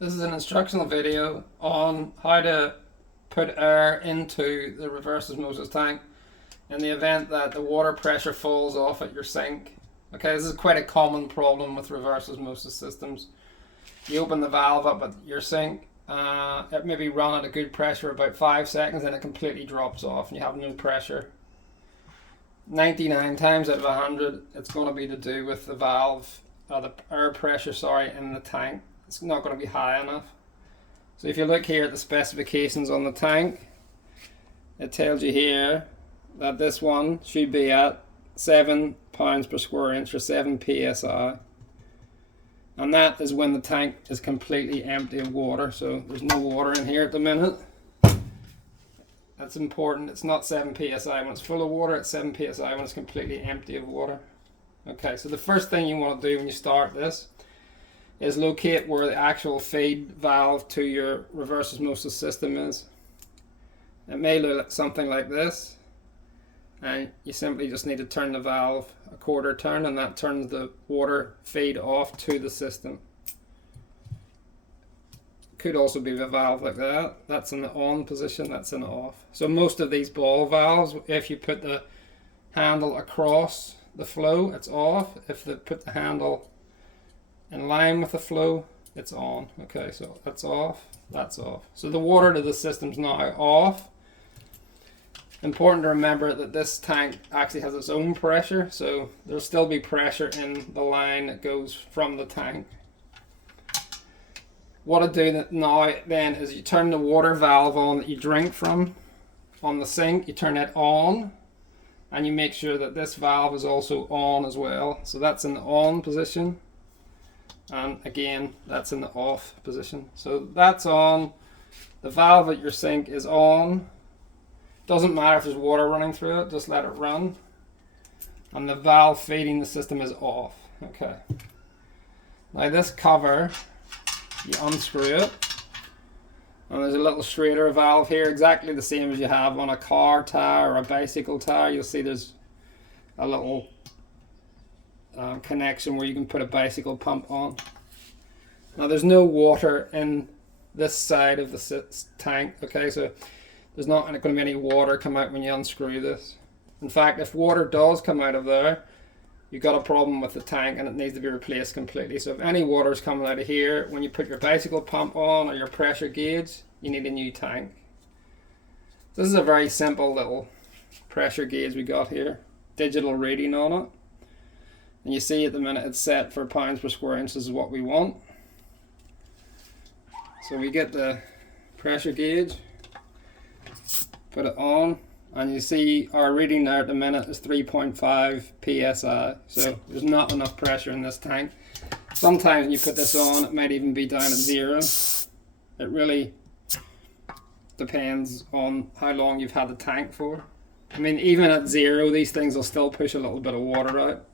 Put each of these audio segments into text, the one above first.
This is an instructional video on how to put air into the reverse osmosis tank in the event that the water pressure falls off at your sink. Okay, this is quite a common problem with reverse osmosis systems. You open the valve up at your sink, it may be run at a good pressure about 5 seconds, and it completely drops off and you have no pressure. 99 times out of 100 it's going to be to do with the valve, the air pressure in the tank. It's not going to be high enough. So if you look here at the specifications on the tank, it tells you here that this one should be at 7 pounds per square inch, or 7 psi, and that is when the tank is completely empty of water. So there's no water in here at the minute. That's important. It's not 7 psi when it's full of water, it's 7 psi when it's completely empty of water. Okay, so the first thing you want to do when you start this is locate where the actual feed valve to your reverse osmosis system is. It may look something like this, and you simply just need to turn the valve a quarter turn, and that turns the water feed off to the system. Could also be a valve like that. That's in the on position, that's in the off. So most of these ball valves, if you put the handle across the flow, it's off. If they put the handle in line with the flow, it's on. Okay, so that's off, that's off. So the water to the system's now off. Important to remember that this tank actually has its own pressure, so there'll still be pressure in the line that goes from the tank. What I do now then is you turn the water valve on that you drink from on the sink, you turn it on, and you make sure that this valve is also on as well. So that's in the on position, and again that's in the off position. So that's on. The valve at your sink is on. Doesn't matter if there's water running through it, just let it run. And the valve feeding the system is off. Okay. Now this cover, you unscrew it, and there's a little Schrader valve here, exactly the same as you have on a car tire or a bicycle tire. You'll see there's a little connection where you can put a bicycle pump on. Now there's no water in this side of the tank, okay, so there's not going to be any water come out when you unscrew this. In fact, if water does come out of there, you've got a problem with the tank and it needs to be replaced completely. So if any water is coming out of here, when you put your bicycle pump on or your pressure gauge, you need a new tank. This is a very simple little pressure gauge we got here, digital reading on it. And you see at the minute it's set for pounds per square inch. This is what we want. So we get the pressure gauge, put it on, and you see our reading there at the minute is 3.5 psi. So there's not enough pressure in this tank. Sometimes when you put this on, it might even be down at 0. It really depends on how long you've had the tank for. I mean, even at 0, these things will still push a little bit of water out.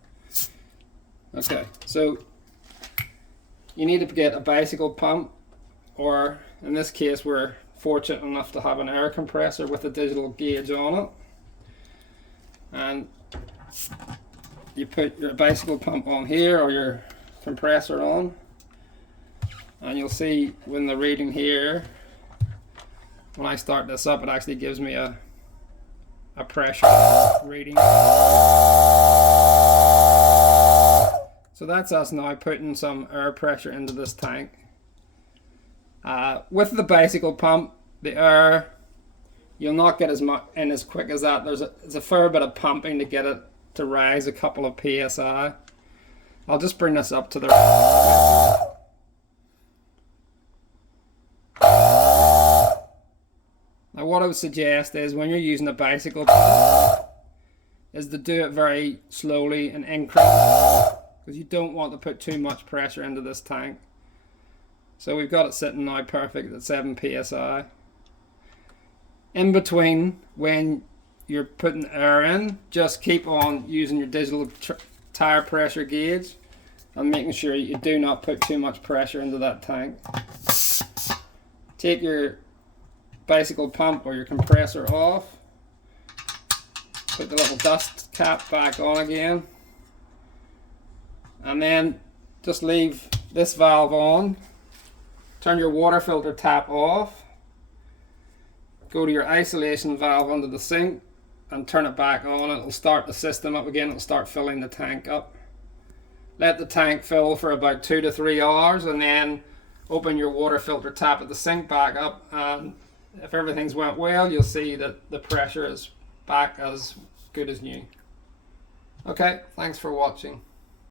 Okay, so you need to get a bicycle pump, or in this case we're fortunate enough to have an air compressor with a digital gauge on it, and you put your bicycle pump on here or your compressor on, and you'll see when the reading here, when I start this up, it actually gives me a pressure reading. So that's us now putting some air pressure into this tank. With the bicycle pump, the air, you'll not get as much in as quick as that. There's a fair bit of pumping to get it to rise a couple of psi. I'll just bring this up to the... Now what I would suggest is when you're using a bicycle pump is to do it very slowly and increments, because you don't want to put too much pressure into this tank. So we've got it sitting now perfect at 7 psi. In between, when you're putting air in, just keep on using your digital tire pressure gauge and making sure you do not put too much pressure into that tank. Take your bicycle pump or your compressor off, put the little dust cap back on again, and then just leave this valve on turn your water filter tap off, go to your isolation valve under the sink and turn it back on. It'll start the system up again, it'll start filling the tank up. Let the tank fill for about 2 to 3 hours and then open your water filter tap at the sink back up, and if everything's went well, you'll see that the pressure is back as good as new. Okay, thanks for watching.